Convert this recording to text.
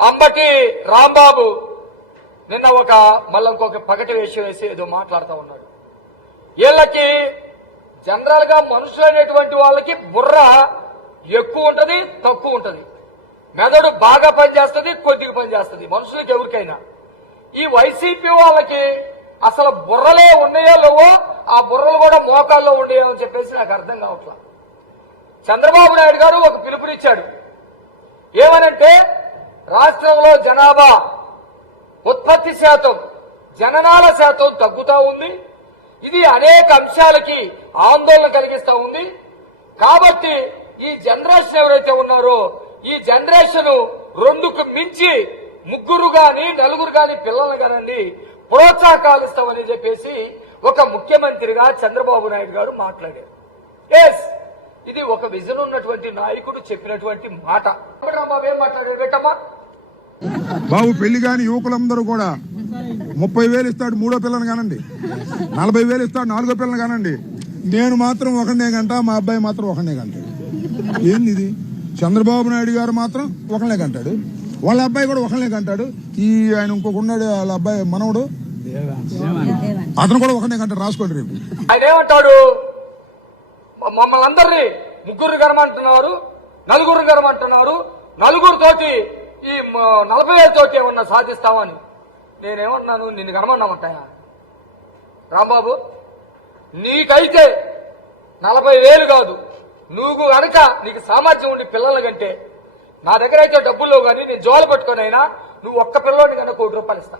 అంబటి రాంబాబు నిన్న మళ్ళీ ఇంకొక పగటి వేషం వేసి ఏదో మాట్లాడుతూ ఉన్నాడు. వీళ్ళకి జనరల్ గా మనుషులు అనేటువంటి వాళ్ళకి బుర్ర ఎక్కువ ఉంటది, తక్కువ ఉంటది. మెదడు బాగా పనిచేస్తుంది, కొద్దిగా పనిచేస్తుంది మనుషులకి ఎవరికైనా. ఈ వైసీపీ వాళ్ళకి అసలు బుర్రలే ఉన్నాయో లేవో, ఆ బుర్రలు కూడా మోకాల్లో ఉండేయో అని చెప్పేసి నాకు అర్థం కావట్లా. చంద్రబాబు నాయుడు గారు ఒక పిలుపునిచ్చాడు. ఏమనంటే రాష్ట్రంలో జనాభా ఉత్పత్తి శాతం, జననాల శాతం తగ్గుతా ఉంది. ఇది అనేక అంశాలకి ఆందోళన కలిగిస్తా ఉంది. కాబట్టి ఈ జనరేషన్ ఎవరైతే ఉన్నారో, ఈ జనరేషన్ 2కు మించి 3 గాని 4 గాని పిల్లల్ని కానండి ప్రోత్సాహకాలు ఇస్తామని చెప్పేసి ఒక ముఖ్యమంత్రిగా చంద్రబాబు నాయుడు గారు మాట్లాడారు. ఎస్, ఇది ఒక విజన్ ఉన్నటువంటి నాయకుడు చెప్పినటువంటి మాట. రాంబాబు ఏం మాట్లాడారు పెట్టమ్మా? బాబు పెళ్లి కాని యువకులందరూ కూడా 30,000 ఇస్తాడు 3వ పిల్లని కానండి, 40,000 ఇస్తాడు 4వ పిల్లని కానండి. నేను మాత్రం ఒకనే గంట, మా అబ్బాయి మాత్రం ఒకనే గంటాడు. ఏంది ఇది? చంద్రబాబు నాయుడు గారు మాత్రం ఒకనే గంటాడు, వాళ్ళ అబ్బాయి కూడా ఒకనే గంటాడు. ఈ ఆయన ఇంకొక ఉన్నాడు, వాళ్ళ అబ్బాయి మనవడు, అతను కూడా ఒకనే గంటాడు. రాసుకోండి రేపు. ఆయన ఏమంటాడు? మమ్మల్ని అందరినీ 3 గనమంటున్నారు, 4 గనమంటున్నారు, 4 తోటి ఈ 40,000 తోటి ఏమన్నా సాధిస్తామని. నేనేమన్నాను? నిన్ను గనమన్నామంటాయా రాంబాబు? నీకైతే 40,000 కాదు, నువ్వు కనుక నీకు సామర్థ్యం ఉండి పిల్లల కంటే నా దగ్గర అయితే డబ్బుల్లో కానీ నేను జోలు పెట్టుకునైనా నువ్వు ఒక్క పిల్లోని కనుక ₹1 ఇస్తా.